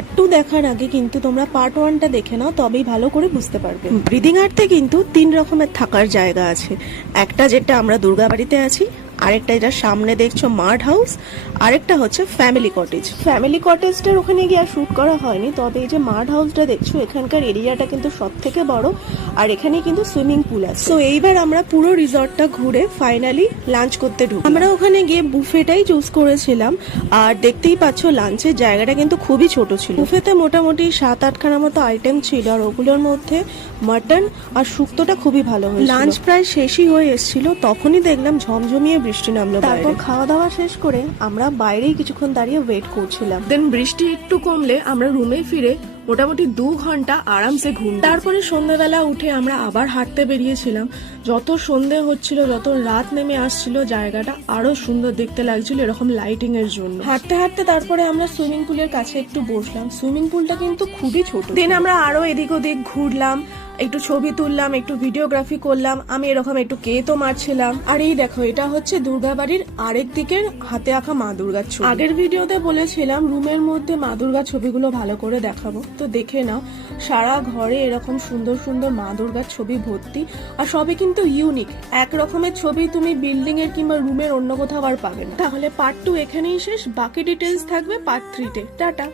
Part 2 দেখার আগে কিন্তু তোমরা পার্ট 1টা দেখে নাও, তবেই ভালো করে বুঝতে পারবে। ব্রিদিং আর্থে কিন্তু 3 রকমের থাকার জায়গা আছে। একটা যেটা আমরা দুর্গাবাড়িতে আছি, আরেকটা যেটা সামনে দেখছো মাড হাউস, আরেকটা হচ্ছে ফ্যামিলি কটেজ। ফ্যামিলি কটেজটার ওখানে গিয়ে আর শুট করা হয়নি, তবে এই যে মাড হাউসটা দেখছো এখানকার এরিয়াটা কিন্তু সব থেকে বড়, আর এখানে কিন্তু সুইমিং পুল আছে। তো এইবার আমরা পুরো রিসর্টটা ঘুরে ফাইনালি লাঞ্চ করতে ঢুকলাম। আমরা ওখানে গিয়ে বুফেটাই চুজ করেছিলাম, আর দেখতেই পাচ্ছ লাঞ্চের জায়গাটা কিন্তু খুবই ছোট ছিল। বুফেতে মোটামুটি 7-8খানা মতো আইটেম ছিল, আর ওগুলোর মধ্যে মাটন আর শুক্তোটা খুবই ভালো হয়েছিল। লাঞ্চ প্রায় শেষই হয়ে এসেছিল, তখনই দেখলাম ঝমঝমিয়ে বৃষ্টি নামলো। তারপর খাওয়া দাওয়া শেষ করে আমরা বাইরেই কিছুক্ষণ দাঁড়িয়ে ওয়েট করছিলাম। দেন বৃষ্টি একটু কমলে আমরা রুমে ফিরে মোটামুটি 2 ঘন্টা আরামসে ঘুম। তারপরে সন্ধ্যাবেলা উঠে আমরা আবার হাঁটতে বেরিয়েছিলাম। যত সন্ধে হচ্ছিল, যত রাত নেমে আসছিল, জায়গাটা আরো সুন্দর দেখতে লাগছিল এরকম লাইটিং এর জন্য। হাঁটতে হাঁটতে তারপরে আমরা সুইমিং পুলের কাছে একটু বসলাম। সুইমিং পুলটা কিন্তু খুবই ছোট। দেন আমরা আরো এদিক ওদিক ঘুরলাম, একটু ছবি তুললাম, একটু ভিডিওগ্রাফি করলাম। আমি এরকম একটু কেতো মারছিলাম। আর এই দেখো, এটা হচ্ছে দুর্গাবাড়ির আরেক দিকের হাতে আঁকা মা দুর্গার ছবি। আগের ভিডিওতে বলেছিলাম রুমের মধ্যে মা দুর্গার ছবিগুলো ভালো করে দেখাবো, তো দেখে নাও। সারা ঘরে এরকম সুন্দর সুন্দর মা দুর্গার ছবি ভর্তি, আর সবই কিন্তু ইউনিক। এক রকমের ছবি তুমি বিল্ডিং এর কিংবা রুমের অন্য কোথাও আর পাবে না। তাহলে পার্ট 2 এখানেই শেষ, বাকি ডিটেলস থাকবে পার্ট 3-তে। টাটা।